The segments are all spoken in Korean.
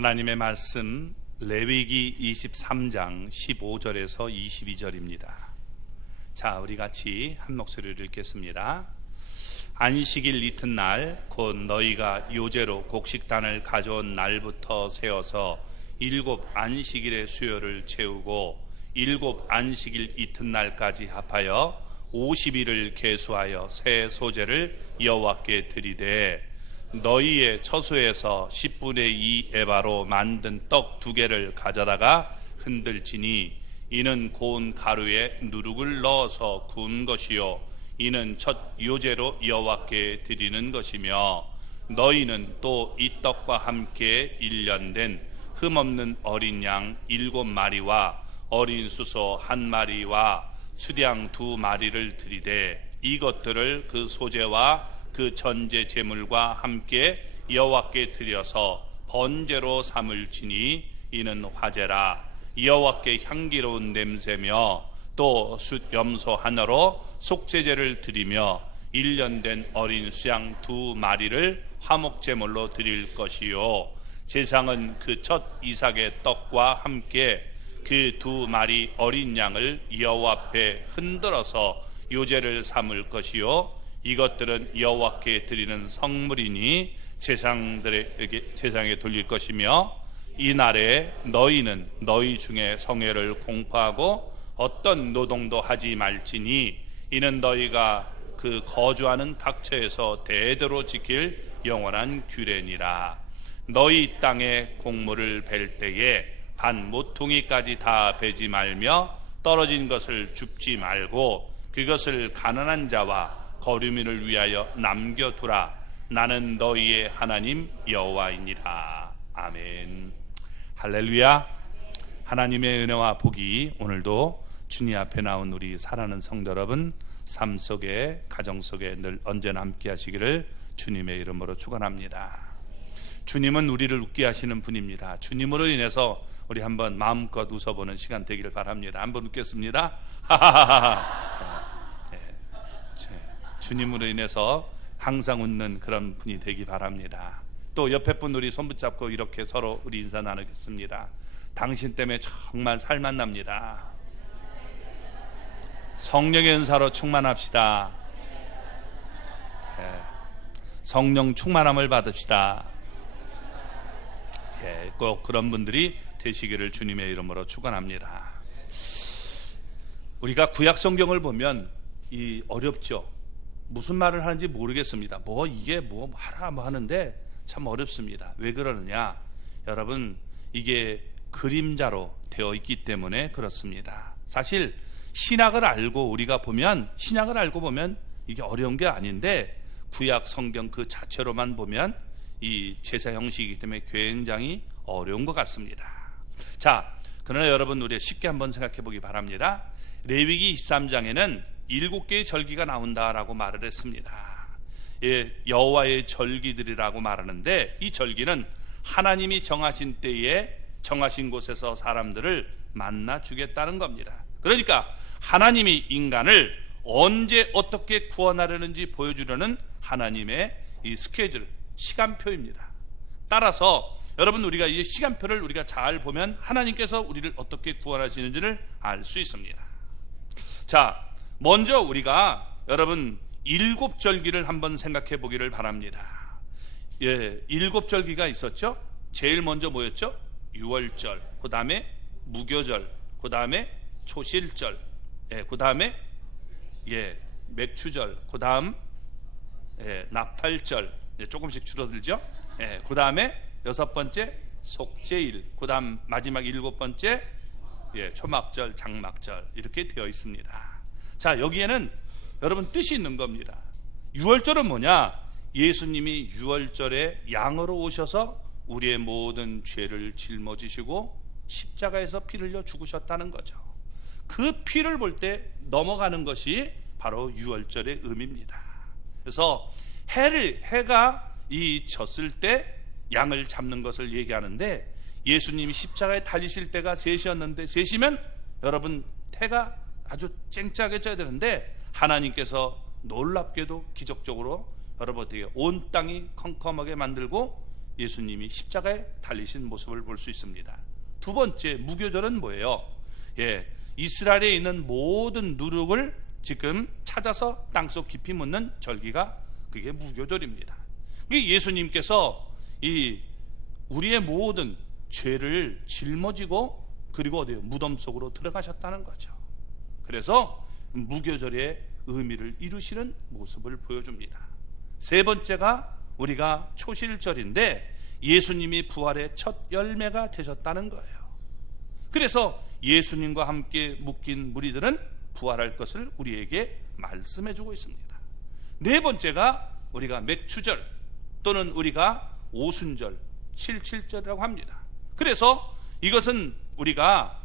하나님의 말씀 레위기 23장 15절에서 22절입니다. 자, 우리 같이 한 목소리를 읽겠습니다. 안식일 이튿날 곧 너희가 요제로 곡식단을 가져온 날부터 세어서 7 안식일의 수요를 채우고 7 안식일 이튿날까지 합하여 50일을 계수하여 새 소제를 여호와께 드리되 너희의 처소에서 10분의 2 에바로 만든 떡 2개를 가져다가 흔들지니 이는 고운 가루에 누룩을 넣어서 구운 것이요 이는 첫 요제로 여호와께 드리는 것이며 너희는 또 이 떡과 함께 1년 된 흠없는 어린 양 7마리와 어린 수소 1마리와 수양 2마리를 드리되 이것들을 그 소제와 그 전제 제물과 함께 여호와께 드려서 번제로 삼을지니 이는 화제라. 여호와께 향기로운 냄새며 또 숫염소 하나로 속죄제를 드리며 1년 된 어린 수양 2마리를 화목제물로 드릴 것이요 제상은 그 첫 이삭의 떡과 함께 그 2마리 어린 양을 여호와 앞에 흔들어서 요제를 삼을 것이요 이것들은 여호와께 드리는 성물이니 제사장에 돌릴 것이며 이날에 너희는 너희 중에 성회를 공포하고 어떤 노동도 하지 말지니 이는 너희가 그 거주하는 닥처에서 대대로 지킬 영원한 규례니라. 너희 땅에 곡물을 벨 때에 반 모퉁이까지 다 베지 말며 떨어진 것을 줍지 말고 그것을 가난한 자와 거류민을 위하여 남겨두라. 나는 너희의 하나님 여호와이니라. 아멘. 할렐루야. 하나님의 은혜와 복이 오늘도 주님 앞에 나온 우리 사랑하는 성도 여러분 삶 속에 가정 속에 늘 언제나 함께 하시기를 주님의 이름으로 축원합니다. 주님은 우리를 웃게 하시는 분입니다. 주님으로 인해서 우리 한번 마음껏 웃어보는 시간 되기를 바랍니다. 한번 웃겠습니다. 하하하하. 주님으로 인해서 항상 웃는 그런 분이 되기 바랍니다. 또 옆에 분 우리 손 붙잡고 이렇게 서로 우리 인사 나누겠습니다. 당신 때문에 정말 살만 납니다. 성령의 은사로 충만합시다. 성령 충만함을 받읍시다. 꼭 그런 분들이 되시기를 주님의 이름으로 축원합니다. 우리가 구약 성경을 보면 이 어렵죠. 무슨 말을 하는지 모르겠습니다. 이게 하라 하는데 참 어렵습니다. 왜 그러느냐? 여러분, 이게 그림자로 되어 있기 때문에 그렇습니다. 사실 신약을 알고 보면 이게 어려운 게 아닌데 구약 성경 그 자체로만 보면 이 제사 형식이기 때문에 굉장히 어려운 것 같습니다. 자, 그러나 여러분 우리 쉽게 한번 생각해 보기 바랍니다. 레위기 23장에는 7개의 절기가 나온다라고 말을 했습니다. 여호와의 절기들이라고 말하는데 이 절기는 하나님이 정하신 때에 정하신 곳에서 사람들을 만나 주겠다는 겁니다. 그러니까 하나님이 인간을 언제 어떻게 구원하려는지 보여주려는 하나님의 이 스케줄, 시간표입니다. 따라서 여러분 우리가 이 시간표를 우리가 잘 보면 하나님께서 우리를 어떻게 구원하시는지를 알 수 있습니다. 자, 먼저 우리가 여러분 7절기를 한번 생각해 보기를 바랍니다. 7절기가 있었죠. 제일 먼저 뭐였죠? 유월절, 그 다음에 무교절, 그 다음에 초실절, 그 다음에 맥추절, 그 다음 나팔절, 조금씩 줄어들죠. 그 다음에 6번째 속죄일, 그 다음 마지막 7번째 초막절, 장막절 이렇게 되어 있습니다. 자, 여기에는 여러분 뜻이 있는 겁니다. 유월절은 뭐냐? 예수님이 유월절에 양으로 오셔서 우리의 모든 죄를 짊어지시고 십자가에서 피를 흘려 죽으셨다는 거죠. 그 피를 볼 때 넘어가는 것이 바로 유월절의 의미입니다. 그래서 해가 졌을 때 양을 잡는 것을 얘기하는데 예수님이 십자가에 달리실 때가 3시였는데 3시면 여러분 해가 아주 쨍쨍하게 쪄야 되는데 하나님께서 놀랍게도 기적적으로 여러분 어떻게 온 땅이 컴컴하게 만들고 예수님이 십자가에 달리신 모습을 볼 수 있습니다. 두 번째, 무교절은 뭐예요? 이스라엘에 있는 모든 누룩을 지금 찾아서 땅속 깊이 묻는 절기가 그게 무교절입니다. 예수님께서 우리의 모든 죄를 짊어지고 그리고 어디요? 무덤 속으로 들어가셨다는 거죠. 그래서 무교절의 의미를 이루시는 모습을 보여줍니다. 세 번째가 우리가 초실절인데 예수님이 부활의 첫 열매가 되셨다는 거예요. 그래서 예수님과 함께 묶인 무리들은 부활할 것을 우리에게 말씀해 주고 있습니다. 네 번째가 우리가 맥추절 또는 우리가 오순절, 칠칠절이라고 합니다. 그래서 이것은 우리가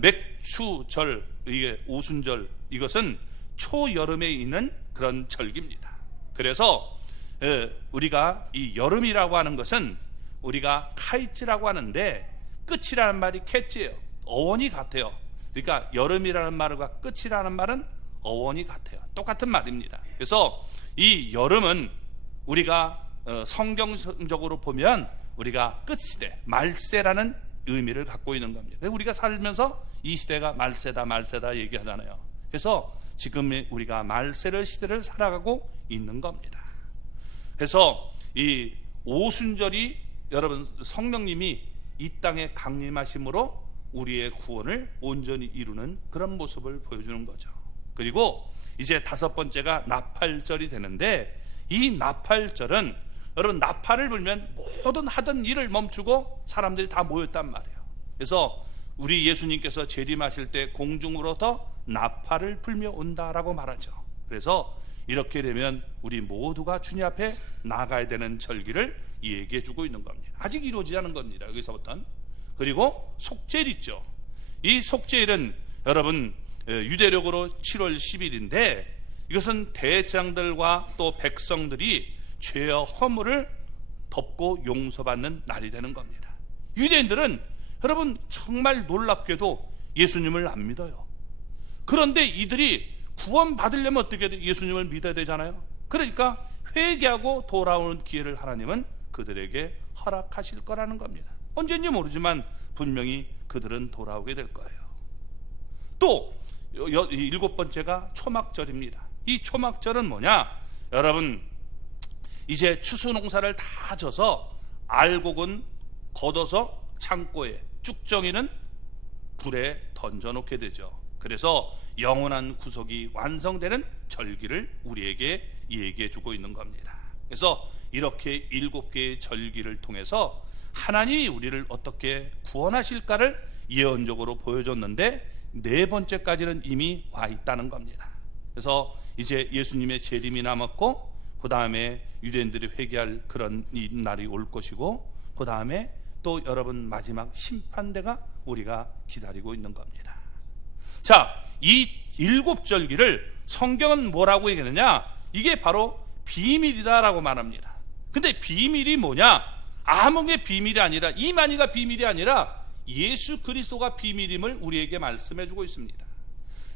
맥추절, 이게 오순절, 이것은 초여름에 있는 그런 절기입니다. 그래서 우리가 이 여름이라고 하는 것은 우리가 카이츠라고 하는데 끝이라는 말이 캐치예요. 어원이 같아요. 그러니까 여름이라는 말과 끝이라는 말은 어원이 같아요. 똑같은 말입니다. 그래서 이 여름은 우리가 성경적으로 보면 우리가 끝시대, 말세라는 의미를 갖고 있는 겁니다. 우리가 살면서 이 시대가 말세다 얘기하잖아요. 그래서 지금 우리가 말세를 시대를 살아가고 있는 겁니다. 그래서 이 오순절이 여러분 성령님이 이 땅에 강림하심으로 우리의 구원을 온전히 이루는 그런 모습을 보여주는 거죠. 그리고 이제 다섯 번째가 나팔절이 되는데 이 나팔절은 여러분 나팔을 불면 모든 하던 일을 멈추고 사람들이 다 모였단 말이에요. 그래서 우리 예수님께서 재림하실 때 공중으로부터 나팔을 불며 온다라고 말하죠. 그래서 이렇게 되면 우리 모두가 주님 앞에 나가야 되는 절기를 얘기해 주고 있는 겁니다. 아직 이루어지지 않은 겁니다. 여기서부터는. 그리고 속죄일 있죠. 이 속죄일은 여러분 유대력으로 7월 10일인데 이것은 대장들과 또 백성들이 죄와 허물을 덮고 용서받는 날이 되는 겁니다. 유대인들은 여러분 정말 놀랍게도 예수님을 안 믿어요. 그런데 이들이 구원받으려면 어떻게 해야 돼요? 예수님을 믿어야 되잖아요. 그러니까 회개하고 돌아오는 기회를 하나님은 그들에게 허락하실 거라는 겁니다. 언제인지 모르지만 분명히 그들은 돌아오게 될 거예요. 또 일곱 번째가 초막절입니다. 이 초막절은 뭐냐? 여러분 이제 추수 농사를 다 져서 알곡은 걷어서 창고에, 쭉정이는 불에 던져놓게 되죠. 그래서 영원한 구속이 완성되는 절기를 우리에게 얘기해 주고 있는 겁니다. 그래서 이렇게 7개의 절기를 통해서 하나님이 우리를 어떻게 구원하실까를 예언적으로 보여줬는데 네 번째까지는 이미 와 있다는 겁니다. 그래서 이제 예수님의 재림이 남았고 그 다음에 유대인들이 회개할 그런 날이 올 것이고 그 다음에 또 여러분 마지막 심판대가 우리가 기다리고 있는 겁니다. 자, 이 7절기를 성경은 뭐라고 얘기하느냐? 이게 바로 비밀이다라고 말합니다. 근데 비밀이 뭐냐? 아무 게 비밀이 아니라 이만희가 비밀이 아니라 예수 그리스도가 비밀임을 우리에게 말씀해주고 있습니다.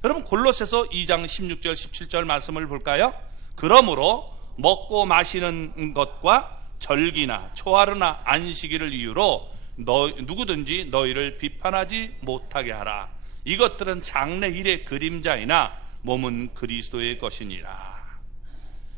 여러분 골로새서 2장 16절 17절 말씀을 볼까요? 그러므로 먹고 마시는 것과 절기나 초하루나 안식일을 이유로 누구든지 너희를 비판하지 못하게 하라. 이것들은 장래 일의 그림자이나 몸은 그리스도의 것이니라.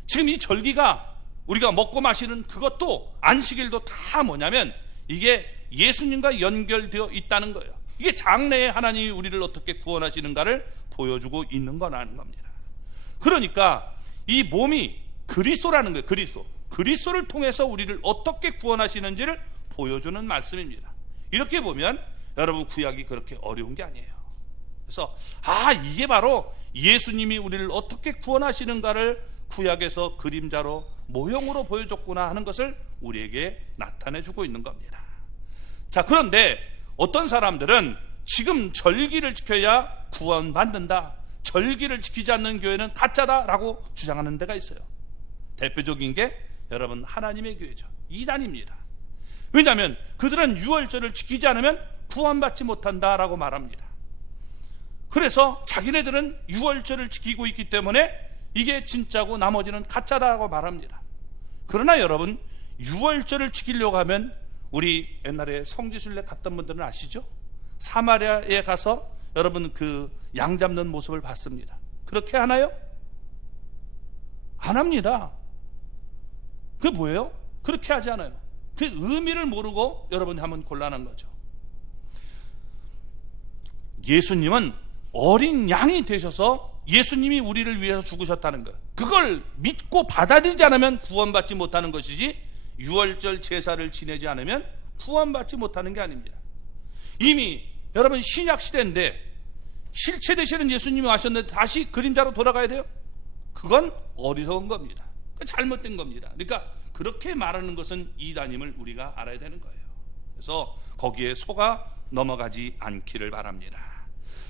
지금 이 절기가 우리가 먹고 마시는 그것도 안식일도 다 뭐냐면 이게 예수님과 연결되어 있다는 거예요. 이게 장래에 하나님이 우리를 어떻게 구원하시는가를 보여주고 있는 거라는 겁니다. 그러니까 이 몸이 그리스도라는 거예요. 그리스도를 통해서 우리를 어떻게 구원하시는지를 보여주는 말씀입니다. 이렇게 보면 여러분 구약이 그렇게 어려운 게 아니에요. 그래서 이게 바로 예수님이 우리를 어떻게 구원하시는가를 구약에서 그림자로 모형으로 보여줬구나 하는 것을 우리에게 나타내주고 있는 겁니다. 자, 그런데 어떤 사람들은 지금 절기를 지켜야 구원받는다, 절기를 지키지 않는 교회는 가짜다라고 주장하는 데가 있어요. 대표적인 게 여러분 하나님의 교회죠. 이단입니다. 왜냐하면 그들은 유월절을 지키지 않으면 구원받지 못한다라고 말합니다. 그래서 자기네들은 유월절을 지키고 있기 때문에 이게 진짜고 나머지는 가짜다라고 말합니다. 그러나 여러분 유월절을 지키려고 하면 우리 옛날에 성지순례 갔던 분들은 아시죠? 사마리아에 가서 여러분 그 양 잡는 모습을 봤습니다. 그렇게 하나요? 안 합니다. 그게 뭐예요? 그렇게 하지 않아요. 그 의미를 모르고 여러분이 하면 곤란한 거죠. 예수님은 어린 양이 되셔서 예수님이 우리를 위해서 죽으셨다는 것, 그걸 믿고 받아들이지 않으면 구원받지 못하는 것이지, 유월절 제사를 지내지 않으면 구원받지 못하는 게 아닙니다. 이미 여러분 신약 시대인데 실체 되시는 예수님이 와셨는데 다시 그림자로 돌아가야 돼요? 그건 어리석은 겁니다. 그건 잘못된 겁니다. 그러니까 그렇게 말하는 것은 이단임을 우리가 알아야 되는 거예요. 그래서 거기에 속아 넘어가지 않기를 바랍니다.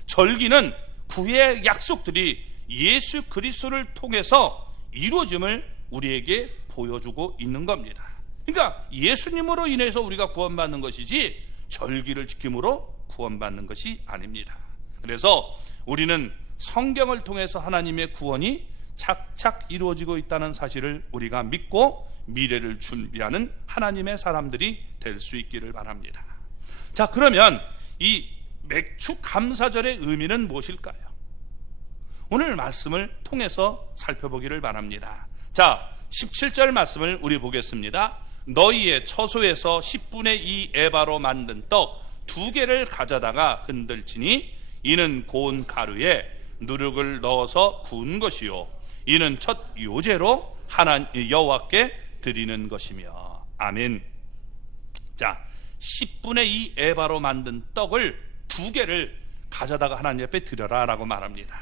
절기는 구의 약속들이 예수 그리스도를 통해서 이루어짐을 우리에게 보여주고 있는 겁니다. 그러니까 예수님으로 인해서 우리가 구원받는 것이지 절기를 지킴으로 구원받는 것이 아닙니다. 그래서 우리는 성경을 통해서 하나님의 구원이 착착 이루어지고 있다는 사실을 우리가 믿고 미래를 준비하는 하나님의 사람들이 될 수 있기를 바랍니다. 자, 그러면 이 맥주 감사절의 의미는 무엇일까요? 오늘 말씀을 통해서 살펴보기를 바랍니다. 자, 17절 말씀을 우리 보겠습니다. 너희의 처소에서 10분의 2 에바로 만든 떡 2개를 가져다가 흔들지니 이는 고운 가루에 누룩을 넣어서 구운 것이요 이는 첫 요제로 하나님 여호와께 드리는 것이며. 아멘. 자, 10분의 2 에바로 만든 떡을 2개를 가져다가 하나님 앞에 드려라 라고 말합니다.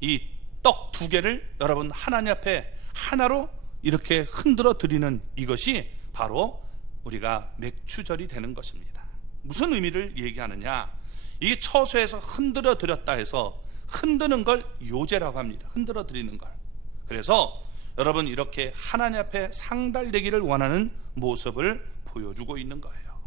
이 떡 2개를 여러분 하나님 앞에 하나로 이렇게 흔들어 드리는 이것이 바로 우리가 맥주절이 되는 것입니다. 무슨 의미를 얘기하느냐, 이게 처소에서 흔들어 드렸다 해서 흔드는 걸 요제라고 합니다. 흔들어 드리는 걸. 그래서 여러분 이렇게 하나님 앞에 상달되기를 원하는 모습을 보여주고 있는 거예요.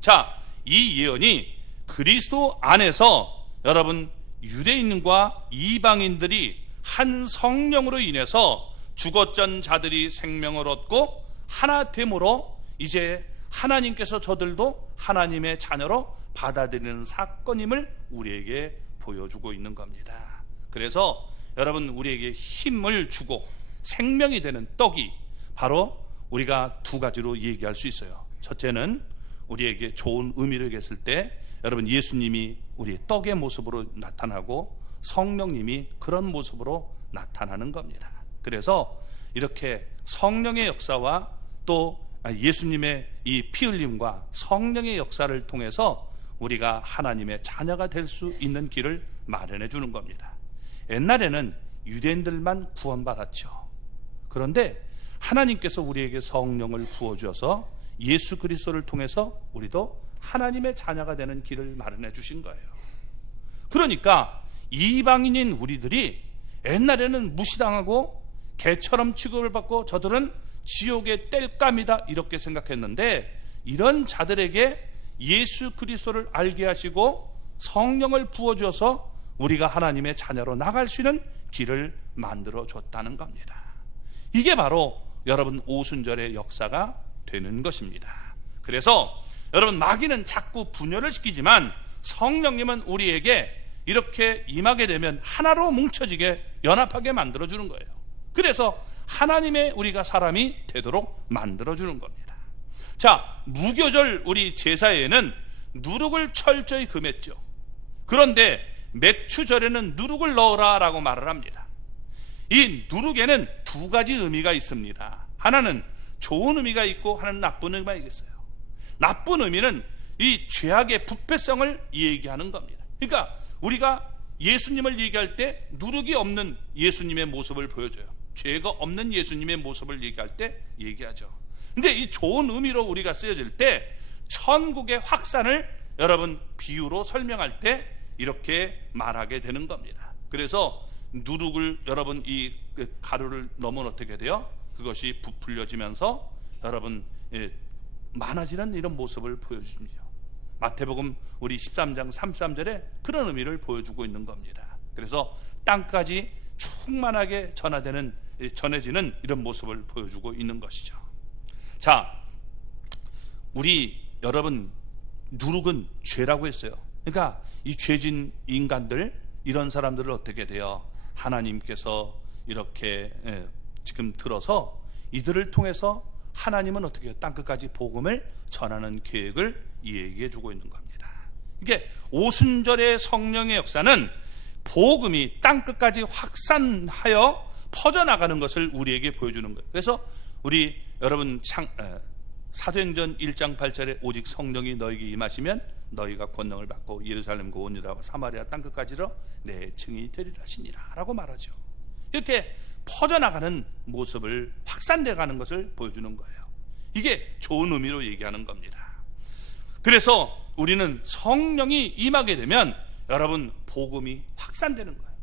자, 이 예언이 그리스도 안에서 여러분 유대인과 이방인들이 한 성령으로 인해서 죽었던 자들이 생명을 얻고 하나 됨으로 이제 하나님께서 저들도 하나님의 자녀로 받아들이는 사건임을 우리에게 보여주고 있는 겁니다. 그래서 여러분 우리에게 힘을 주고 생명이 되는 떡이 바로 우리가 2가지로 얘기할 수 있어요. 첫째는 우리에게 좋은 의미를 했을 때 여러분 예수님이 우리의 떡의 모습으로 나타나고 성령님이 그런 모습으로 나타나는 겁니다. 그래서 이렇게 성령의 역사와 또 예수님의 이 피 흘림과 성령의 역사를 통해서 우리가 하나님의 자녀가 될 수 있는 길을 마련해 주는 겁니다. 옛날에는 유대인들만 구원받았죠. 그런데 하나님께서 우리에게 성령을 부어주어서 예수 그리스도를 통해서 우리도 하나님의 자녀가 되는 길을 마련해 주신 거예요. 그러니까 이방인인 우리들이 옛날에는 무시당하고 개처럼 취급을 받고 저들은 지옥의 땔감이다 이렇게 생각했는데, 이런 자들에게 예수 그리스도를 알게 하시고 성령을 부어주어서 우리가 하나님의 자녀로 나갈 수 있는 길을 만들어 줬다는 겁니다. 이게 바로 여러분 오순절의 역사가 되는 것입니다. 그래서 여러분 마귀는 자꾸 분열을 시키지만 성령님은 우리에게 이렇게 임하게 되면 하나로 뭉쳐지게 연합하게 만들어주는 거예요. 그래서 하나님의 우리가 사람이 되도록 만들어주는 겁니다. 자, 무교절 우리 제사에는 누룩을 철저히 금했죠. 그런데 맥주절에는 누룩을 넣어라 라고 말을 합니다. 이 누룩에는 2가지 의미가 있습니다. 하나는 좋은 의미가 있고 하나는 나쁜 의미가 있어요. 나쁜 의미는 이 죄악의 부패성을 얘기하는 겁니다. 그러니까 우리가 예수님을 얘기할 때 누룩이 없는 예수님의 모습을 보여줘요. 죄가 없는 예수님의 모습을 얘기할 때 얘기하죠. 근데 이 좋은 의미로 우리가 쓰여질 때 천국의 확산을 여러분 비유로 설명할 때 이렇게 말하게 되는 겁니다. 그래서 누룩을 여러분 이 가루를 넣으면 어떻게 돼요? 그것이 부풀려지면서 여러분 많아지는 이런 모습을 보여줍니다. 마태복음 우리 13장 33절에 그런 의미를 보여주고 있는 겁니다. 그래서 땅까지 충만하게 전해지는 이런 모습을 보여주고 있는 것이죠. 자, 우리 여러분 누룩은 죄라고 했어요. 그러니까 이 죄진 인간들, 이런 사람들을 어떻게 돼요? 하나님께서 이렇게 지금 들어서 이들을 통해서 하나님은 어떻게 해요? 땅끝까지 복음을 전하는 계획을 얘기해 주고 있는 겁니다. 이게 오순절의 성령의 역사는 복음이 땅끝까지 확산하여 퍼져나가는 것을 우리에게 보여주는 거예요. 그래서 우리 여러분 사도행전 1장 8절에 오직 성령이 너에게 임하시면 너희가 권능을 받고 예루살렘과 온 유다와 사마리아 땅끝까지로 내 증인이 되리라 하시니라 라고 말하죠. 이렇게 퍼져나가는 모습을, 확산돼가는 것을 보여주는 거예요. 이게 좋은 의미로 얘기하는 겁니다. 그래서 우리는 성령이 임하게 되면 여러분 복음이 확산되는 거예요.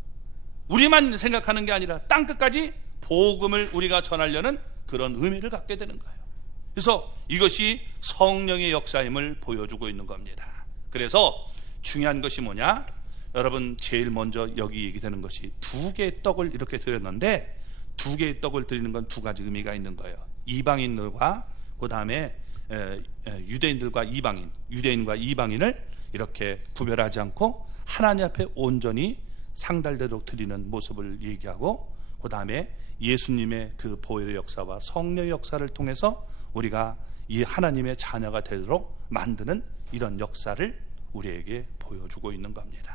우리만 생각하는 게 아니라 땅끝까지 복음을 우리가 전하려는 그런 의미를 갖게 되는 거예요. 그래서 이것이 성령의 역사임을 보여주고 있는 겁니다. 그래서 중요한 것이 뭐냐? 여러분 제일 먼저 여기 얘기되는 것이 두 개의 떡을 이렇게 드렸는데, 두 개의 떡을 드리는 건 두 가지 의미가 있는 거예요. 이방인들과 그 다음에 유대인들과 이방인, 유대인과 이방인을 이렇게 구별하지 않고 하나님 앞에 온전히 상달되도록 드리는 모습을 얘기하고, 그 다음에 예수님의 그 보혈의 역사와 성령의 역사를 통해서 우리가 이 하나님의 자녀가 되도록 만드는 이런 역사를 우리에게 보여주고 있는 겁니다.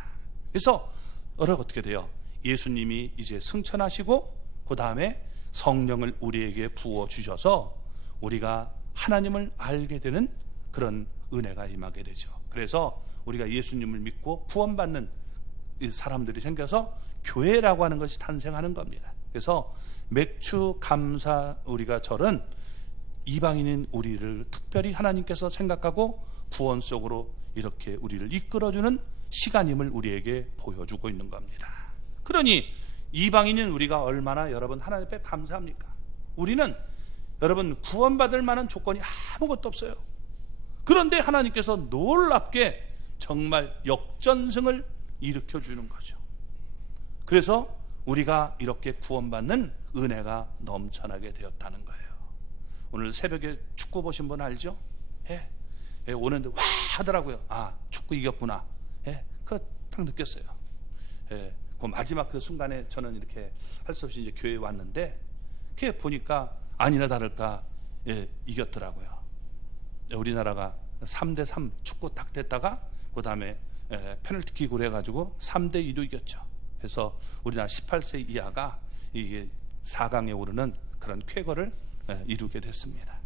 그래서 어떻게 돼요? 예수님이 이제 승천하시고 그 다음에 성령을 우리에게 부어주셔서 우리가 하나님을 알게 되는 그런 은혜가 임하게 되죠. 그래서 우리가 예수님을 믿고 구원받는 사람들이 생겨서 교회라고 하는 것이 탄생하는 겁니다. 그래서 맥주 감사 우리가 절은 이방인인 우리를 특별히 하나님께서 생각하고 구원 속으로 이렇게 우리를 이끌어주는 시간임을 우리에게 보여주고 있는 겁니다. 그러니 이방인인 우리가 얼마나 여러분 하나님 앞에 감사합니까? 우리는 여러분 구원받을 만한 조건이 아무것도 없어요. 그런데 하나님께서 놀랍게 정말 역전승을 일으켜주는 거죠. 그래서 우리가 이렇게 구원받는 은혜가 넘쳐나게 되었다는 거예요. 오늘 새벽에 축구 보신 분 알죠? 예, 오는데 와 하더라고요. 아, 축구 이겼구나. 예, 그거 딱 느꼈어요. 예, 그 마지막 그 순간에 저는 이렇게 할 수 없이 이제 교회에 왔는데, 그게 보니까 아니나 다를까, 예, 이겼더라고요. 우리나라가 3대3 축구 딱 됐다가 그 다음에 페널티킥으로 해가지고 3대2로 이겼죠. 그래서 우리나라 18세 이하가 이게 4강에 오르는 그런 쾌거를 이루게 됐습니다.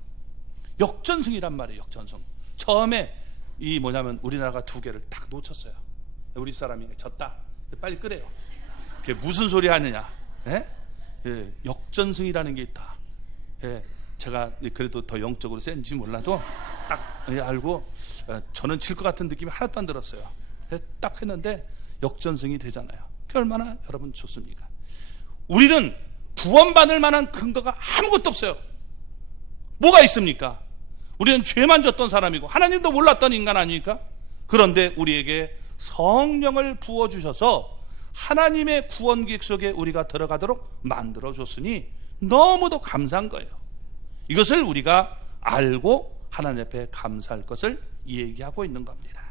역전승이란 말이에요. 역전승. 처음에 이 뭐냐면 우리나라가 두 개를 딱 놓쳤어요. 우리 사람이 졌다, 빨리 끄래요. 그게 무슨 소리 하느냐? 예? 예, 역전승이라는 게 있다. 예, 제가 그래도 더 영적으로 센지 몰라도 딱 알고 저는 질 것 같은 느낌이 하나도 안 들었어요. 딱 했는데 역전승이 되잖아요. 그게 얼마나 여러분 좋습니까? 우리는 구원받을 만한 근거가 아무것도 없어요. 뭐가 있습니까? 우리는 죄만 졌던 사람이고 하나님도 몰랐던 인간 아닙니까? 그런데 우리에게 성령을 부어주셔서 하나님의 구원 계획 속에 우리가 들어가도록 만들어줬으니 너무도 감사한 거예요. 이것을 우리가 알고 하나님 앞에 감사할 것을 얘기하고 있는 겁니다.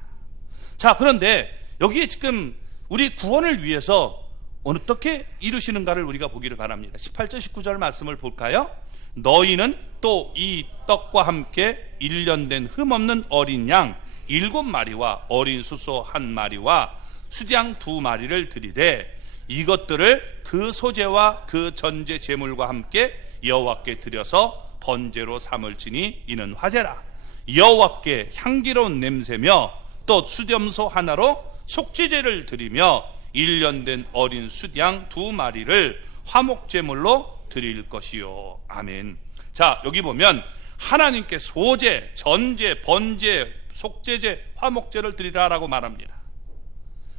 자, 그런데 여기에 지금 우리 구원을 위해서 어떻게 이루시는가를 우리가 보기를 바랍니다. 18절 19절 말씀을 볼까요? 너희는 또 이 떡과 함께 1년 된 흠없는 어린 양 7마리와 어린 수소 1마리와 수양 2마리를 드리되 이것들을 그 소제와 그 전제 제물과 함께 여호와께 드려서 번제로 삼을지니 이는 화제라. 여호와께 향기로운 냄새며 또 수염소 하나로 속죄제를 드리며 1년 된 어린 수양 2마리를 화목제물로 드릴 것이요. 아멘. 자, 여기 보면 하나님께 소제, 전제, 번제, 속죄제, 화목제를 드리라라고 말합니다.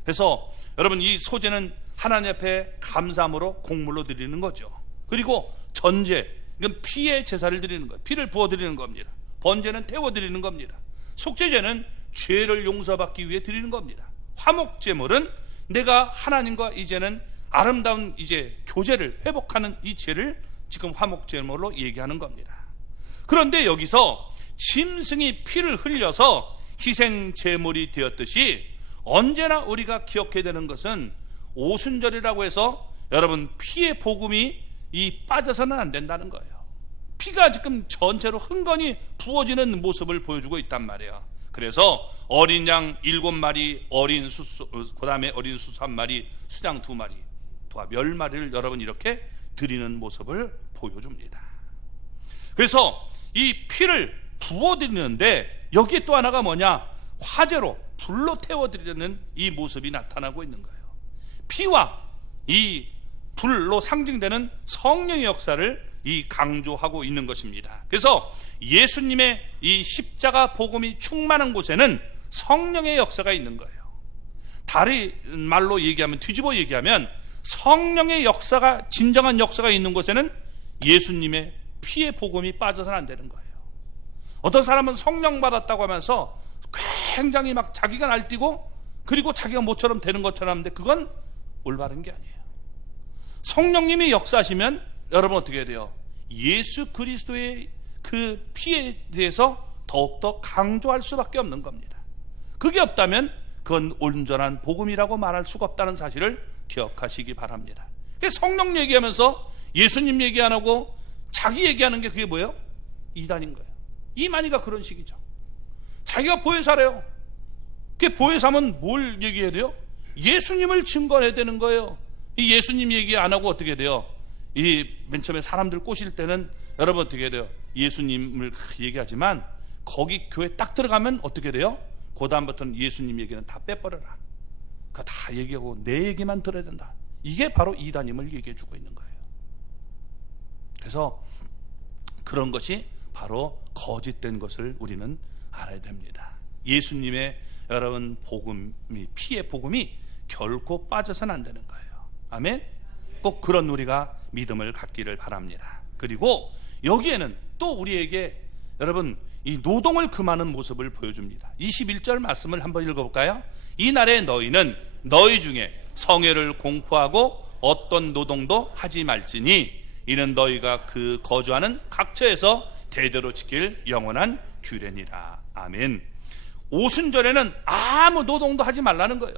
그래서 여러분 이 소제는 하나님 앞에 감사함으로 곡물로 드리는 거죠. 그리고 전제, 이건 피의 제사를 드리는 거예요. 피를 부어드리는 겁니다. 번제는 태워드리는 겁니다. 속죄제는 죄를 용서받기 위해 드리는 겁니다. 화목제물은 내가 하나님과 이제는 아름다운 이제 교제를 회복하는 이 죄를 지금 화목제물로 얘기하는 겁니다. 그런데 여기서 짐승이 피를 흘려서 희생 제물이 되었듯이 언제나 우리가 기억해야 되는 것은 오순절이라고 해서 여러분 피의 복음이 빠져서는 안 된다는 거예요. 피가 지금 전체로 흥건히 부어지는 모습을 보여주고 있단 말이에요. 그래서 어린 양 7마리, 그 다음에 어린 수 3마리, 수양 2마리, 또 10마리를 여러분 이렇게 드리는 모습을 보여줍니다. 그래서 이 피를 부어드리는데 여기에 또 하나가 뭐냐? 화재로 불로 태워드리는 이 모습이 나타나고 있는 거예요. 피와 이 불로 상징되는 성령의 역사를 강조하고 있는 것입니다. 그래서 예수님의 이 십자가 복음이 충만한 곳에는 성령의 역사가 있는 거예요. 다른 말로 얘기하면, 뒤집어 얘기하면 성령의 역사가, 진정한 역사가 있는 곳에는 예수님의 피의 복음이 빠져서는 안 되는 거예요. 어떤 사람은 성령 받았다고 하면서 굉장히 막 자기가 날뛰고 그리고 자기가 모처럼 되는 것처럼 하는데 그건 올바른 게 아니에요. 성령님이 역사하시면 여러분 어떻게 해야 돼요? 예수 그리스도의 그 피에 대해서 더욱더 강조할 수밖에 없는 겁니다. 그게 없다면 그건 온전한 복음이라고 말할 수가 없다는 사실을 기억하시기 바랍니다. 성령 얘기하면서 예수님 얘기 안 하고 자기 얘기하는 게 그게 뭐예요? 이단인 거예요. 이만희가 그런 식이죠. 자기가 보혜사래요. 그 보혜사면 뭘 얘기해야 돼요? 예수님을 증거해야 되는 거예요. 이 예수님 얘기 안 하고 어떻게 돼요? 맨 처음에 사람들 꼬실 때는 여러분 어떻게 돼요? 예수님을 얘기하지만 거기 교회 딱 들어가면 어떻게 돼요? 그 다음부터는 예수님 얘기는 다 빼버려라. 그러니까 다 얘기하고 내 얘기만 들어야 된다. 이게 바로 이단임을 얘기해 주고 있는 거예요. 그래서 그런 것이 바로 거짓된 것을 우리는 알아야 됩니다. 예수님의 여러분 복음이, 피의 복음이 결코 빠져서는 안 되는 거예요. 아멘. 꼭 그런 우리가 믿음을 갖기를 바랍니다. 그리고 여기에는 또 우리에게 여러분 이 노동을 금하는 모습을 보여줍니다. 21절 말씀을 한번 읽어볼까요? 이날에 너희는 너희 중에 성회를 공포하고 어떤 노동도 하지 말지니 이는 너희가 그 거주하는 각처에서 대대로 지킬 영원한 규례니라. 아멘. 오순절에는 아무 노동도 하지 말라는 거예요.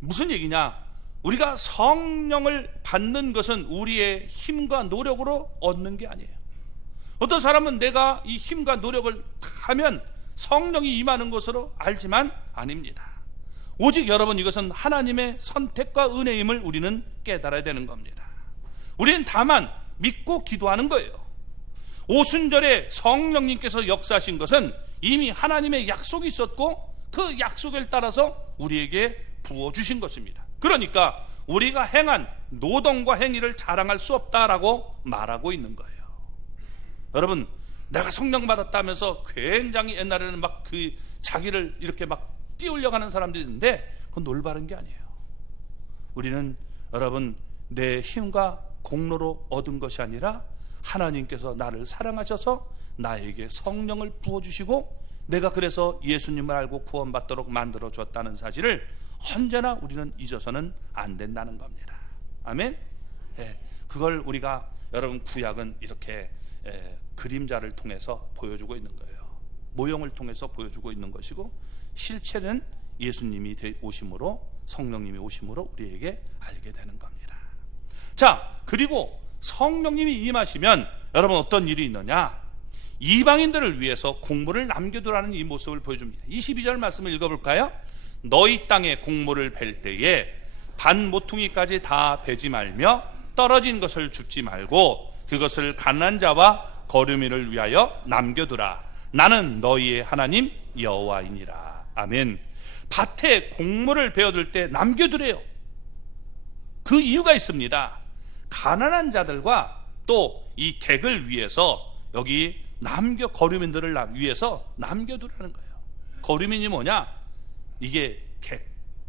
무슨 얘기냐? 우리가 성령을 받는 것은 우리의 힘과 노력으로 얻는 게 아니에요. 어떤 사람은 내가 이 힘과 노력을 하면 성령이 임하는 것으로 알지만 아닙니다. 오직 여러분 이것은 하나님의 선택과 은혜임을 우리는 깨달아야 되는 겁니다. 우리는 다만 믿고 기도하는 거예요. 오순절에 성령님께서 역사하신 것은 이미 하나님의 약속이 있었고 그 약속을 따라서 우리에게 부어주신 것입니다. 그러니까 우리가 행한 노동과 행위를 자랑할 수 없다라고 말하고 있는 거예요. 여러분 내가 성령 받았다면서 굉장히 옛날에는 막 그 자기를 이렇게 막 띄우려고 하는 사람들이 있는데 그건 올바른 게 아니에요. 우리는 여러분 내 힘과 공로로 얻은 것이 아니라 하나님께서 나를 사랑하셔서 나에게 성령을 부어주시고 내가 그래서 예수님을 알고 구원받도록 만들어 줬다는 사실을 언제나 우리는 잊어서는 안 된다는 겁니다. 아멘. 네, 그걸 우리가 여러분 구약은 이렇게 그림자를 통해서 보여주고 있는 거예요. 모형을 통해서 보여주고 있는 것이고 실체는 예수님이 오심으로 성령님이 오심으로 우리에게 알게 되는 겁니다. 자, 그리고 성령님이 임하시면 여러분 어떤 일이 있느냐? 이방인들을 위해서 공물을 남겨두라는 이 모습을 보여줍니다. 22절 말씀을 읽어볼까요? 너희 땅에 곡물을 벨 때에 반 모퉁이까지 다 베지 말며 떨어진 것을 줍지 말고 그것을 가난한 자와 거류민을 위하여 남겨두라. 나는 너희의 하나님 여호와이니라. 아멘. 밭에 곡물을 베어둘 때 남겨두래요. 그 이유가 있습니다. 가난한 자들과 또 이 객을 위해서 여기 거류민들을 위해서 남겨두라는 거예요. 거류민이 뭐냐? 이게 객,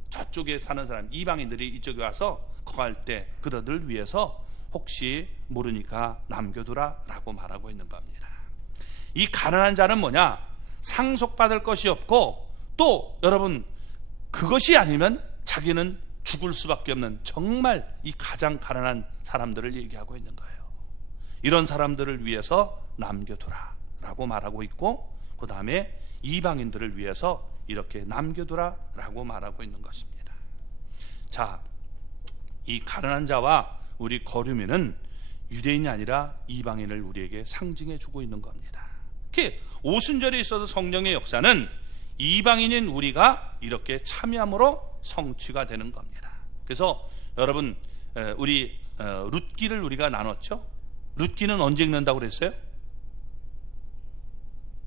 저쪽에 사는 사람, 이방인들이 이쪽에 와서 거할 때 그들을 위해서 혹시 모르니까 남겨두라 라고 말하고 있는 겁니다. 이 가난한 자는 뭐냐? 상속받을 것이 없고 또 여러분 그것이 아니면 자기는 죽을 수밖에 없는 정말 이 가장 가난한 사람들을 얘기하고 있는 거예요. 이런 사람들을 위해서 남겨두라 라고 말하고 있고, 그 다음에 이방인들을 위해서 이렇게 남겨두라 라고 말하고 있는 것입니다. 자, 이 가난한 자와 우리 거류민은 유대인이 아니라 이방인을 우리에게 상징해 주고 있는 겁니다. 특히 오순절에 있어서 성령의 역사는 이방인인 우리가 이렇게 참여함으로 성취가 되는 겁니다. 그래서 여러분, 우리 룻기를 우리가 나눴죠. 룻기는 언제 읽는다고 그랬어요?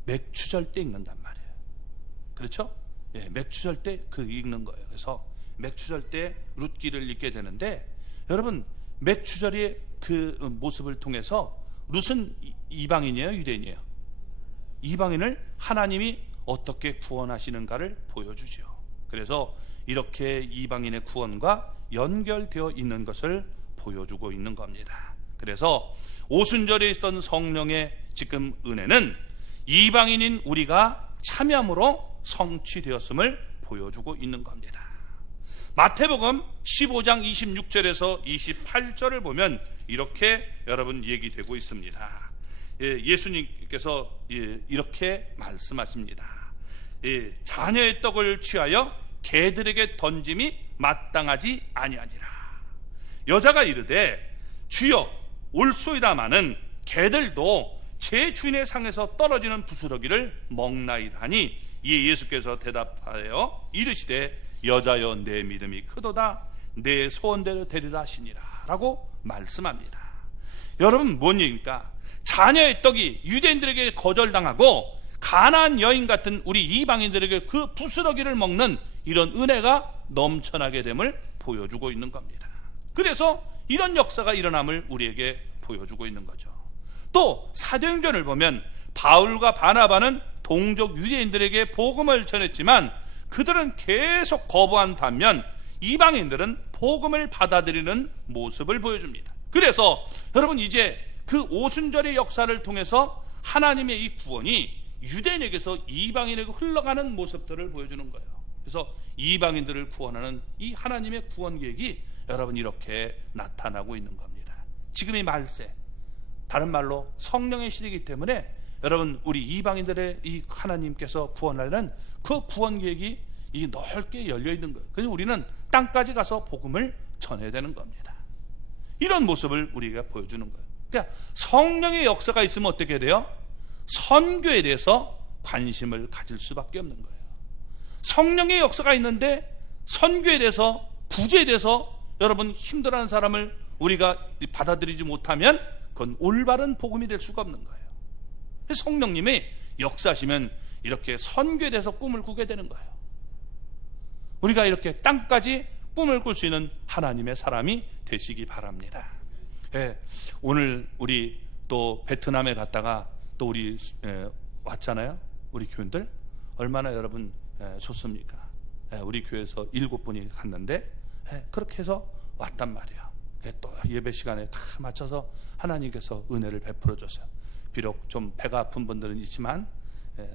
맥추절 때 읽는단 말이에요. 그렇죠? 예, 맥추절 때 읽는 거예요. 그래서 맥추절 때 룻기를 읽게 되는데, 여러분, 맥추절의 그 모습을 통해서 룻은 이방인이에요, 유대인이에요? 이방인을 하나님이 어떻게 구원하시는가를 보여주죠. 그래서 이렇게 이방인의 구원과 연결되어 있는 것을 보여주고 있는 겁니다. 그래서 오순절에 있던 성령의 지금 은혜는 이방인인 우리가 참여함으로 성취되었음을 보여주고 있는 겁니다. 마태복음 15장 26절에서 28절을 보면 이렇게 여러분 얘기되고 있습니다. 예수님께서 이렇게 말씀하십니다. 자녀의 떡을 취하여 개들에게 던짐이 마땅하지 아니하니라. 여자가 이르되 주여 올소이다마는 개들도 제 주인의 상에서 떨어지는 부스러기를 먹나이다 하니, 이에 예수께서 대답하여 이르시되 여자여 내 믿음이 크도다, 내 소원대로 되리라 하시니라 라고 말씀합니다. 여러분, 뭔 얘기입니까? 자녀의 떡이 유대인들에게 거절당하고 가나안 여인 같은 우리 이방인들에게 그 부스러기를 먹는 이런 은혜가 넘쳐나게 됨을 보여주고 있는 겁니다. 그래서 이런 역사가 일어남을 우리에게 보여주고 있는 거죠. 또 사도행전을 보면 바울과 바나바는 동족 유대인들에게 복음을 전했지만 그들은 계속 거부한 반면 이방인들은 복음을 받아들이는 모습을 보여줍니다. 그래서 여러분, 이제 그 오순절의 역사를 통해서 하나님의 이 구원이 유대인에게서 이방인에게 흘러가는 모습들을 보여주는 거예요. 그래서 이방인들을 구원하는 이 하나님의 구원 계획이 여러분 이렇게 나타나고 있는 겁니다. 지금이 말세, 다른 말로 성령의 시대이기 때문에 여러분, 우리 이방인들의 이 하나님께서 구원하려는 그 구원 계획이 이 넓게 열려 있는 거예요. 그래서 우리는 땅까지 가서 복음을 전해야 되는 겁니다. 이런 모습을 우리가 보여주는 거예요. 그러니까 성령의 역사가 있으면 어떻게 돼요? 선교에 대해서 관심을 가질 수밖에 없는 거예요. 성령의 역사가 있는데 선교에 대해서, 구제에 대해서 여러분 힘들어하는 사람을 우리가 받아들이지 못하면 그건 올바른 복음이 될 수가 없는 거예요. 성령님이 역사하시면 이렇게 선교에 대해서 꿈을 꾸게 되는 거예요. 우리가 이렇게 땅까지 꿈을 꿀 수 있는 하나님의 사람이 되시기 바랍니다. 오늘 우리 또 베트남에 갔다가 또 우리 왔잖아요. 우리 교인들 얼마나 여러분 좋습니까? 우리 교회에서 7분이 갔는데 그렇게 해서 왔단 말이에요. 또 예배 시간에 다 맞춰서 하나님께서 은혜를 베풀어 줬어요. 비록 좀 배가 아픈 분들은 있지만,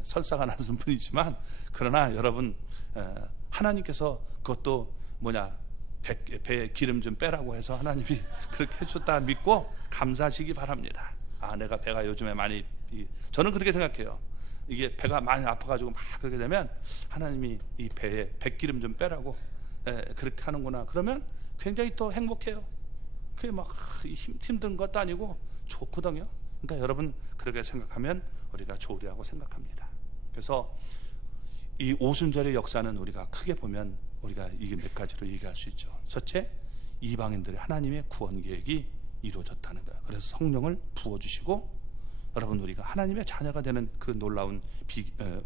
설사가 나는 분이지만, 그러나 여러분 하나님께서 그것도 배에 기름 좀 빼라고 해서 하나님이 그렇게 해줬다 믿고 감사하시기 바랍니다. 내가 배가 요즘에 많이, 저는 그렇게 생각해요. 이게 배가 많이 아파가지고 막 그렇게 되면 하나님이 이 배에 배기름 좀 빼라고 그렇게 하는구나. 그러면 굉장히 또 행복해요. 그게 막 힘든 것도 아니고 좋거든요. 그러니까 여러분 그렇게 생각하면 우리가 좋으리라고 생각합니다. 그래서 이 오순절의 역사는 우리가 크게 보면 우리가 이게 몇 가지로 얘기할 수 있죠. 첫째, 이방인들의 하나님의 구원 계획이 이루어졌다는 거예요. 그래서 성령을 부어주시고, 여러분 우리가 하나님의 자녀가 되는 그 놀라운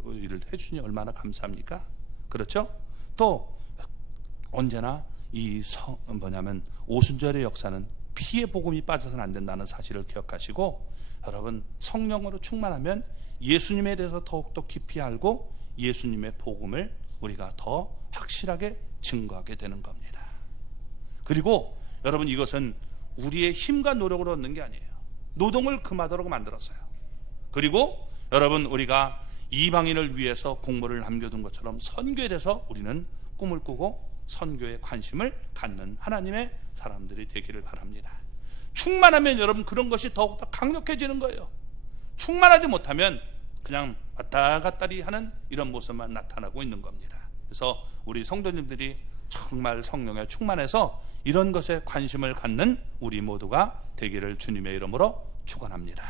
일을 해주니 얼마나 감사합니까? 그렇죠? 또 언제나 오순절의 역사는 피의 복음이 빠져서는 안 된다는 사실을 기억하시고, 여러분 성령으로 충만하면 예수님에 대해서 더욱더 깊이 알고 예수님의 복음을 우리가 더 확실하게 증거하게 되는 겁니다. 그리고 여러분 이것은 우리의 힘과 노력으로 얻는 게 아니에요. 노동을 금하도록 만들었어요. 그리고 여러분 우리가 이방인을 위해서 공물을 남겨둔 것처럼 선교에 대해서 우리는 꿈을 꾸고 선교에 관심을 갖는 하나님의 사람들이 되기를 바랍니다. 충만하면 여러분 그런 것이 더욱더 강력해지는 거예요. 충만하지 못하면 그냥 왔다 갔다리 하는 이런 모습만 나타나고 있는 겁니다. 그래서 우리 성도님들이 정말 성령에 충만해서 이런 것에 관심을 갖는 우리 모두가 되기를 주님의 이름으로 축원합니다.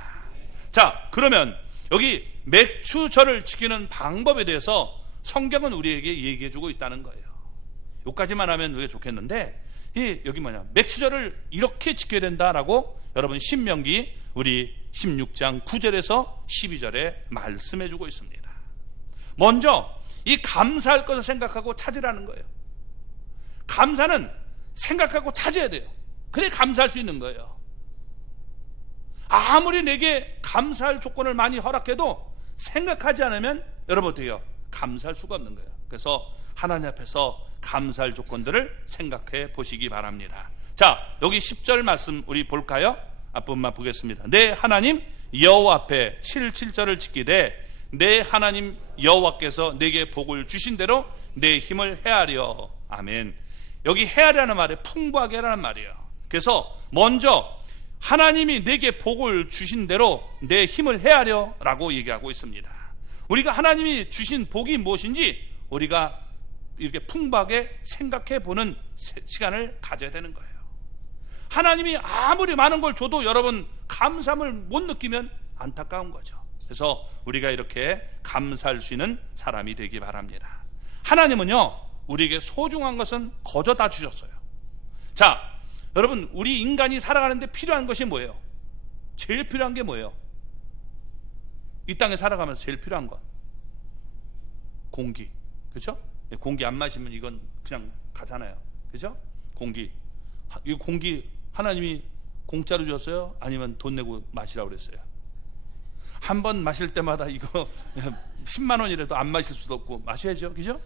자, 그러면 여기 맥추절을 지키는 방법에 대해서 성경은 우리에게 얘기해주고 있다는 거예요. 여기까지만 하면 우리가 좋겠는데, 여기 맥추절을 이렇게 지켜야 된다라고 여러분 신명기 우리 16장 9절에서 12절에 말씀해주고 있습니다. 먼저 이 감사할 것을 생각하고 찾으라는 거예요. 감사는 생각하고 찾아야 돼요. 그래 감사할 수 있는 거예요. 아무리 내게 감사할 조건을 많이 허락해도 생각하지 않으면 여러분 어떻게 해요? 감사할 수가 없는 거예요. 그래서 하나님 앞에서 감사할 조건들을 생각해 보시기 바랍니다. 자, 여기 10절 말씀 우리 볼까요? 앞부분만 보겠습니다. 내 하나님 여호와 앞에 7절을 지키되 내 하나님 여호와께서 내게 복을 주신 대로 내 힘을 헤아려. 아멘. 여기 헤아려는 말에 풍부하게 하라는 말이에요. 그래서 먼저 하나님이 내게 복을 주신 대로 내 힘을 헤아려 라고 얘기하고 있습니다. 우리가 하나님이 주신 복이 무엇인지 우리가 이렇게 풍부하게 생각해 보는 시간을 가져야 되는 거예요. 하나님이 아무리 많은 걸 줘도 여러분 감사함을 못 느끼면 안타까운 거죠. 그래서 우리가 이렇게 감사할 수 있는 사람이 되기 바랍니다. 하나님은요 우리에게 소중한 것은 거저 다 주셨어요. 자, 여러분 우리 인간이 살아가는데 필요한 것이 뭐예요? 제일 필요한 게 뭐예요? 이 땅에 살아가면서 제일 필요한 것, 공기. 그렇죠? 공기 안 마시면 이건 그냥 가잖아요. 그렇죠? 공기. 이 공기 하나님이 공짜로 줬어요? 아니면 돈 내고 마시라고 그랬어요? 한 번 마실 때마다 이거 10만 원이라도 안 마실 수도 없고 마셔야죠. 그죠?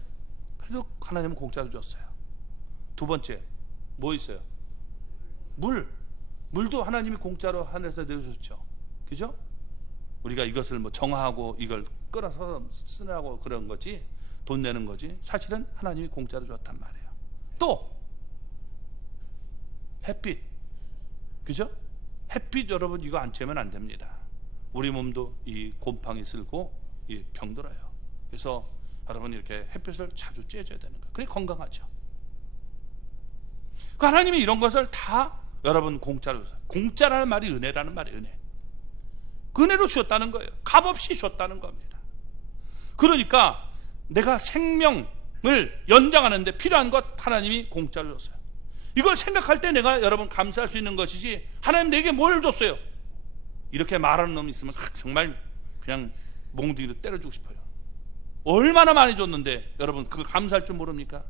그래도 하나님은 공짜로 줬어요. 두 번째 뭐 있어요? 물도 하나님이 공짜로 하늘에서 내려줬죠. 그죠? 우리가 이것을 뭐 정화하고 이걸 끌어서 쓰느라고 그런 거지, 돈 내는 거지, 사실은 하나님이 공짜로 줬단 말이에요. 또 햇빛. 그죠? 햇빛 여러분 이거 안 쬐면 안 됩니다. 우리 몸도 이 곰팡이 쓸고 이 병들어요. 그래서 여러분 이렇게 햇빛을 자주 쬐줘야 되는 거예요. 그래 건강하죠. 그 하나님이 이런 것을 다 여러분 공짜로 줬어요. 공짜라는 말이 은혜라는 말이에요. 은혜로 주셨다는 거예요. 값없이 주셨다는 겁니다. 그러니까 내가 생명을 연장하는데 필요한 것 하나님이 공짜로 줬어요. 이걸 생각할 때 내가 여러분 감사할 수 있는 것이지, 하나님 내게 뭘 줬어요? 이렇게 말하는 놈이 있으면 정말 그냥 몽둥이로 때려주고 싶어요. 얼마나 많이 줬는데 여러분 그걸 감사할 줄 모릅니까?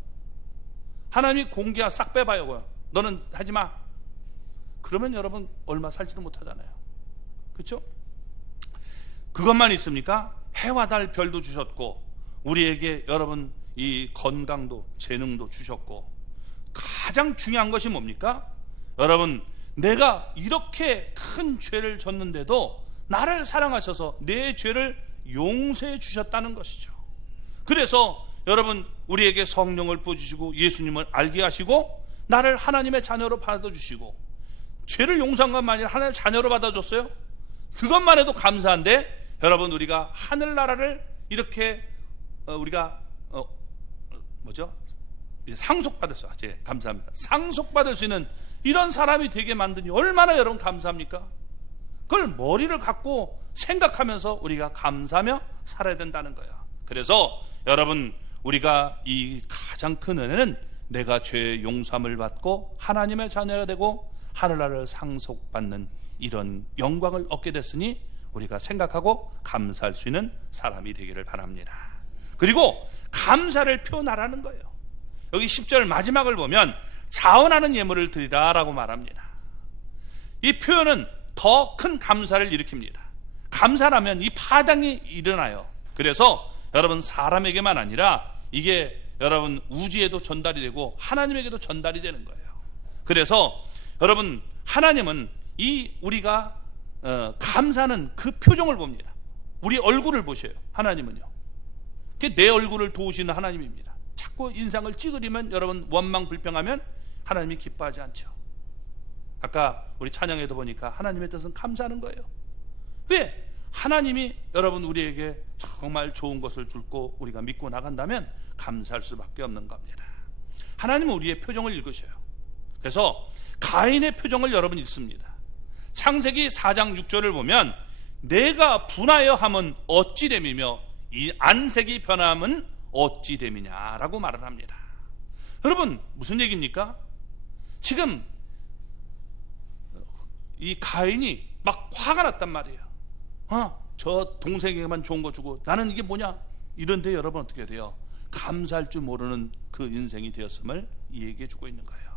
하나님이 공기야 싹 빼봐요. 너는 하지마. 그러면 여러분 얼마 살지도 못하잖아요. 그렇죠? 그것만 있습니까? 해와 달 별도 주셨고 우리에게 여러분 이 건강도 재능도 주셨고, 가장 중요한 것이 뭡니까? 여러분 내가 이렇게 큰 죄를 졌는데도 나를 사랑하셔서 내 죄를 용서해 주셨다는 것이죠. 그래서 여러분 우리에게 성령을 부어주시고 예수님을 알게 하시고 나를 하나님의 자녀로 받아주시고, 죄를 용서한 것만 아니라 하나님의 자녀로 받아줬어요. 그것만 해도 감사한데 여러분 우리가 하늘나라를 이렇게 우리가 상속받았어요. 감사합니다. 상속받을 수 있는 이런 사람이 되게 만드니 얼마나 여러분 감사합니까? 그걸 머리를 갖고 생각하면서 우리가 감사하며 살아야 된다는 거예요. 그래서 여러분 우리가 이 가장 큰 은혜는 내가 죄의 용서함을 받고 하나님의 자녀가 되고 하늘나라를 상속받는 이런 영광을 얻게 됐으니 우리가 생각하고 감사할 수 있는 사람이 되기를 바랍니다. 그리고 감사를 표현하라는 거예요. 여기 10절 마지막을 보면 자원하는 예물을 드리라 라고 말합니다. 이 표현은 더 큰 감사를 일으킵니다. 감사라면 이 파장이 일어나요. 그래서 여러분 사람에게만 아니라 이게 여러분 우주에도 전달이 되고 하나님에게도 전달이 되는 거예요. 그래서 여러분 하나님은 이 우리가 감사는 그 표정을 봅니다. 우리 얼굴을 보셔요. 하나님은요. 내 얼굴을 도우시는 하나님입니다. 자꾸 인상을 찌그리면 여러분 원망 불평하면 하나님이 기뻐하지 않죠. 아까 우리 찬양에도 보니까 하나님의 뜻은 감사하는 거예요. 왜? 하나님이 여러분 우리에게 정말 좋은 것을 줄고 우리가 믿고 나간다면 감사할 수밖에 없는 겁니다. 하나님은 우리의 표정을 읽으셔요. 그래서 가인의 표정을 여러분 읽습니다. 창세기 4장 6절을 보면 내가 분하여 함은 어찌 됨이며 이 안색이 변함은 어찌 됨이냐라고 말을 합니다. 여러분 무슨 얘기입니까? 지금 이 가인이 막 화가 났단 말이에요. 저 동생에게만 좋은 거 주고 나는 이게 뭐냐? 이런데 여러분 어떻게 돼요? 감사할 줄 모르는 그 인생이 되었음을 얘기해 주고 있는 거예요.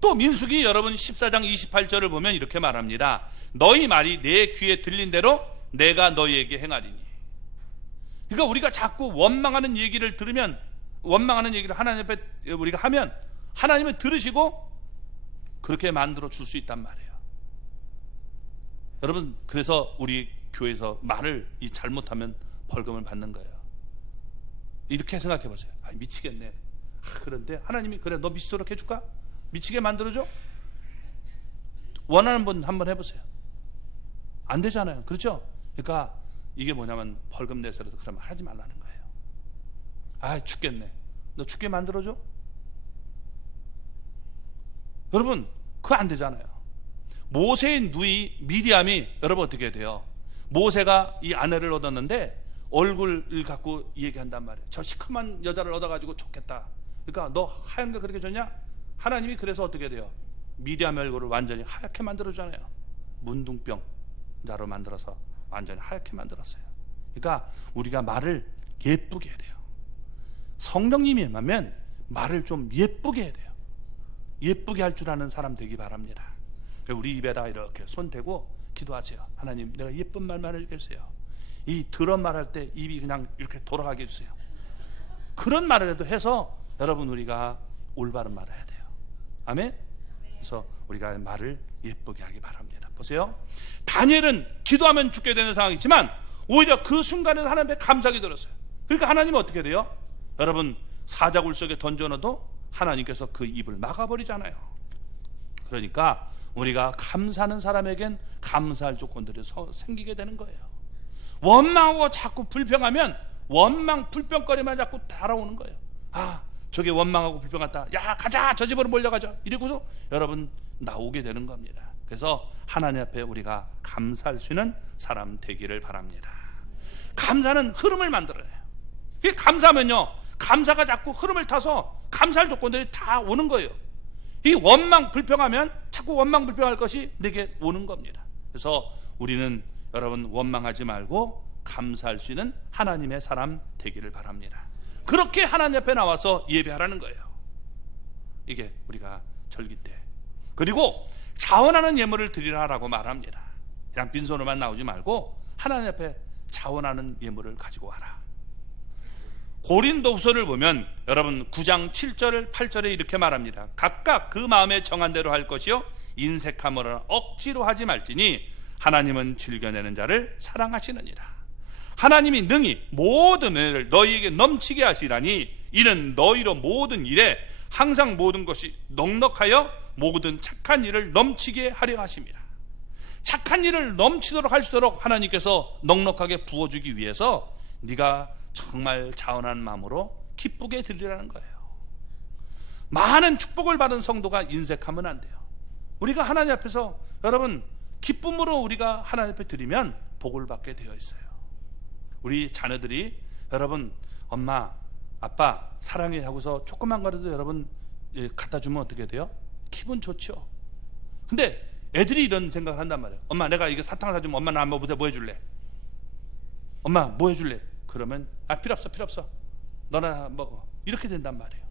또 민수기 여러분 14장 28절을 보면 이렇게 말합니다. 너희 말이 내 귀에 들린 대로 내가 너희에게 행하리니. 그러니까 우리가 자꾸 원망하는 얘기를 들으면, 원망하는 얘기를 하나님 앞에 우리가 하면 하나님은 들으시고 그렇게 만들어 줄 수 있단 말이에요. 여러분 그래서 우리 교회에서 말을 잘못하면 벌금을 받는 거예요. 이렇게 생각해 보세요. 미치겠네. 그런데 하나님이 그래 너 미치도록 해줄까? 미치게 만들어줘? 원하는 분 한번 해보세요. 안 되잖아요. 그렇죠? 그러니까 이게 뭐냐면 벌금 내서라도 그러면 하지 말라는 거예요. 죽겠네. 너 죽게 만들어줘? 여러분 그거 안 되잖아요. 모세의 누이 미리암이 여러분 어떻게 돼요? 모세가 이 아내를 얻었는데 얼굴을 갖고 얘기한단 말이에요. 저 시커먼 여자를 얻어가지고 좋겠다. 그러니까 너 하얀 거 그렇게 좋냐? 하나님이 그래서 어떻게 돼요? 미리암의 얼굴을 완전히 하얗게 만들어주잖아요. 문둥병자로 만들어서 완전히 하얗게 만들었어요. 그러니까 우리가 말을 예쁘게 해야 돼요. 성령님이 임하면 말을 좀 예쁘게 해야 돼요. 예쁘게 할 줄 아는 사람 되기 바랍니다. 우리 입에다 이렇게 손 대고 기도하세요. 하나님 내가 예쁜 말만 해주세요. 이 더러운 말할 때 입이 그냥 이렇게 돌아가게 해주세요. 그런 말이라도 해서 여러분 우리가 올바른 말을 해야 돼요. 아멘? 그래서 우리가 말을 예쁘게 하기 바랍니다. 보세요. 다니엘은 기도하면 죽게 되는 상황이지만 오히려 그 순간에 하나님께 감사하게 들었어요. 그러니까 하나님은 어떻게 돼요? 여러분 사자굴 속에 던져넣어도 하나님께서 그 입을 막아버리잖아요. 그러니까 우리가 감사하는 사람에겐 감사할 조건들이 생기게 되는 거예요. 원망하고 자꾸 불평하면 원망 불평거리만 자꾸 달아오는 거예요. 저게 원망하고 불평했다. 야 가자 저 집으로 몰려가자. 이러고서 여러분 나오게 되는 겁니다. 그래서 하나님 앞에 우리가 감사할 수 있는 사람 되기를 바랍니다. 감사는 흐름을 만들어요. 이게 감사하면요 감사가 자꾸 흐름을 타서 감사할 조건들이 다 오는 거예요. 이 원망 불평하면 자꾸 원망 불평할 것이 내게 오는 겁니다. 그래서 우리는 여러분 원망하지 말고 감사할 수 있는 하나님의 사람 되기를 바랍니다. 그렇게 하나님 앞에 나와서 예배하라는 거예요. 이게 우리가 절기 때. 그리고 자원하는 예물을 드리라라고 말합니다. 그냥 빈손으로만 나오지 말고 하나님 앞에 자원하는 예물을 가지고 와라. 고린도후서를 보면 여러분 9장 7절 8절에 이렇게 말합니다. 각각 그 마음에 정한 대로 할 것이요 인색함으로나 억지로 하지 말지니 하나님은 즐겨내는 자를 사랑하시느니라. 하나님이 능히 모든 은혜를 너희에게 넘치게 하시라니 이는 너희로 모든 일에 항상 모든 것이 넉넉하여 모든 착한 일을 넘치게 하려 하심이라. 착한 일을 넘치도록 할 수 있도록 하나님께서 넉넉하게 부어주기 위해서 네가 정말 자원하는 마음으로 기쁘게 드리라는 거예요. 많은 축복을 받은 성도가 인색하면 안 돼요. 우리가 하나님 앞에서 여러분 기쁨으로 우리가 하나님 앞에 드리면 복을 받게 되어 있어요. 우리 자녀들이 여러분 엄마 아빠 사랑해 하고서 조그만 거라도 여러분 갖다 주면 어떻게 돼요? 기분 좋죠. 근데 애들이 이런 생각을 한단 말이에요. 엄마 내가 이거 사탕을 사주면 엄마 나 한번 뭐 해줄래? 엄마 뭐 해줄래? 그러면 필요 없어 너나 먹어. 이렇게 된단 말이에요.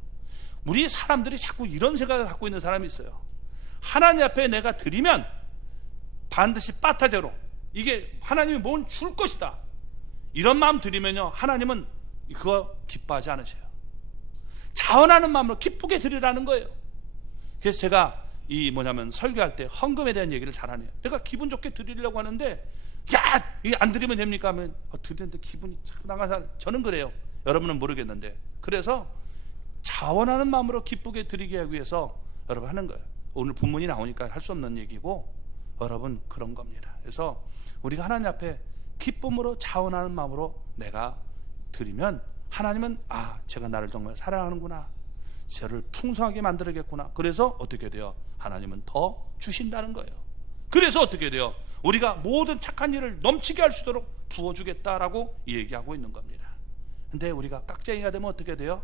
우리 사람들이 자꾸 이런 생각을 갖고 있는 사람이 있어요. 하나님 앞에 내가 드리면 반드시 빠타제로 이게 하나님이 뭔 줄 것이다 이런 마음 드리면요 하나님은 그거 기뻐하지 않으셔요. 자원하는 마음으로 기쁘게 드리라는 거예요. 그래서 제가 설교할 때 헌금에 대한 얘기를 잘하네요. 내가 기분 좋게 드리려고 하는데 야 이게 안 드리면 됩니까 하면 드리는데 기분이 자꾸 나가서 저는 그래요. 여러분은 모르겠는데 그래서 자원하는 마음으로 기쁘게 드리게 하기 위해서 여러분 하는 거예요. 오늘 본문이 나오니까 할 수 없는 얘기고, 여러분 그런 겁니다. 그래서 우리가 하나님 앞에 기쁨으로 자원하는 마음으로 내가 드리면 하나님은 제가 나를 정말 사랑하는구나, 저를 풍성하게 만들겠구나. 그래서 어떻게 돼요? 하나님은 더 주신다는 거예요. 그래서 어떻게 돼요? 우리가 모든 착한 일을 넘치게 할 수 있도록 부어주겠다라고 얘기하고 있는 겁니다. 근데 우리가 깍쟁이가 되면 어떻게 돼요?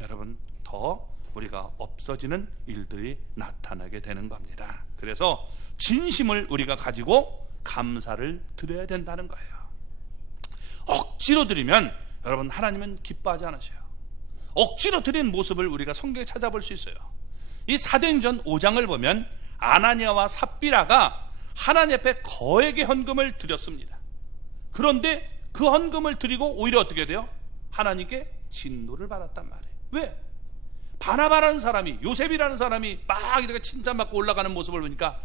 여러분, 더 우리가 없어지는 일들이 나타나게 되는 겁니다. 그래서 진심을 우리가 가지고 감사를 드려야 된다는 거예요. 억지로 드리면 여러분, 하나님은 기뻐하지 않으셔요. 억지로 드린 모습을 우리가 성경에 찾아볼 수 있어요. 이 사도행전 5장을 보면 아나니아와 삽비라가 하나님 앞에 거액의 헌금을 드렸습니다. 그런데 그 헌금을 드리고 오히려 어떻게 돼요? 하나님께 진노를 받았단 말이에요. 왜? 바나바라는 사람이, 요셉이라는 사람이 막 이렇게 칭찬받고 올라가는 모습을 보니까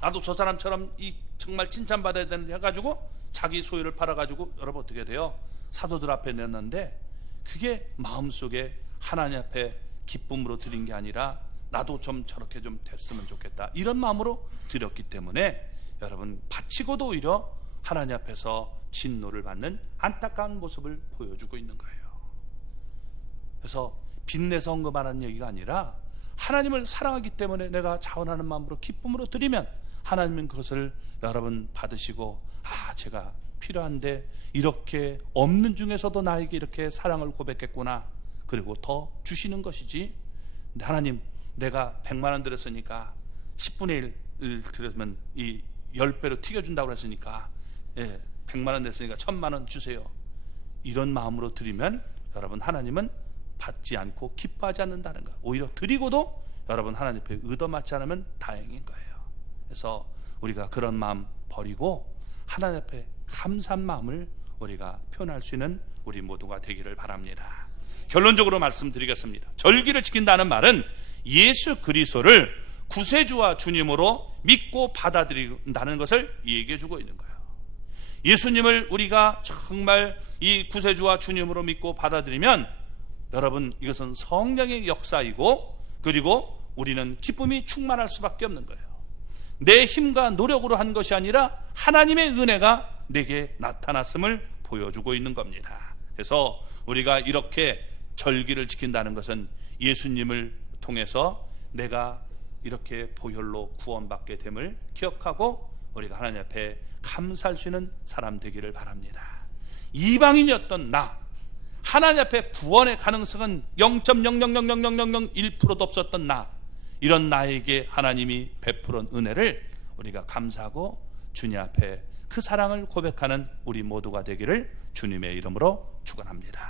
나도 저 사람처럼 정말 칭찬받아야 되는데 해가지고 자기 소유를 팔아가지고, 여러분 어떻게 돼요? 사도들 앞에 냈는데 그게 마음속에 하나님 앞에 기쁨으로 드린 게 아니라 나도 좀 저렇게 좀 됐으면 좋겠다, 이런 마음으로 드렸기 때문에 여러분, 바치고도 오히려 하나님 앞에서 진노를 받는 안타까운 모습을 보여주고 있는 거예요. 그래서 빚내서 헌금하라는 얘기가 아니라 하나님을 사랑하기 때문에 내가 자원하는 마음으로 기쁨으로 드리면 하나님은 그것을 여러분 받으시고, 제가 필요한데 이렇게 없는 중에서도 나에게 이렇게 사랑을 고백했구나, 그리고 더 주시는 것이지. 근데 하나님, 내가 100만 원 드렸으니까 10분의 1을 드렸으면 이 10배로 튀겨준다고 했으니까 100만 원 냈으니까 1000만 원 주세요, 이런 마음으로 드리면 여러분, 하나님은 받지 않고 기뻐하지 않는다는 거예요. 오히려 드리고도 여러분 하나님 앞에 의도맞지 않으면 다행인 거예요. 그래서 우리가 그런 마음 버리고 하나님 앞에 감사한 마음을 우리가 표현할 수 있는 우리 모두가 되기를 바랍니다. 결론적으로 말씀드리겠습니다. 절기를 지킨다는 말은 예수 그리스도를 구세주와 주님으로 믿고 받아들인다는 것을 얘기해 주고 있는 거예요. 예수님을 우리가 정말 이 구세주와 주님으로 믿고 받아들이면 여러분, 이것은 성령의 역사이고, 그리고 우리는 기쁨이 충만할 수밖에 없는 거예요. 내 힘과 노력으로 한 것이 아니라 하나님의 은혜가 내게 나타났음을 보여주고 있는 겁니다. 그래서 우리가 이렇게 절기를 지킨다는 것은 예수님을 통해서 내가 이렇게 보혈로 구원받게 됨을 기억하고 우리가 하나님 앞에 감사할 수 있는 사람 되기를 바랍니다. 이방인이었던 나, 하나님 앞에 구원의 가능성은 0.0000001%도 없었던 나, 이런 나에게 하나님이 베풀은 은혜를 우리가 감사하고 주님 앞에 그 사랑을 고백하는 우리 모두가 되기를 주님의 이름으로 축원합니다.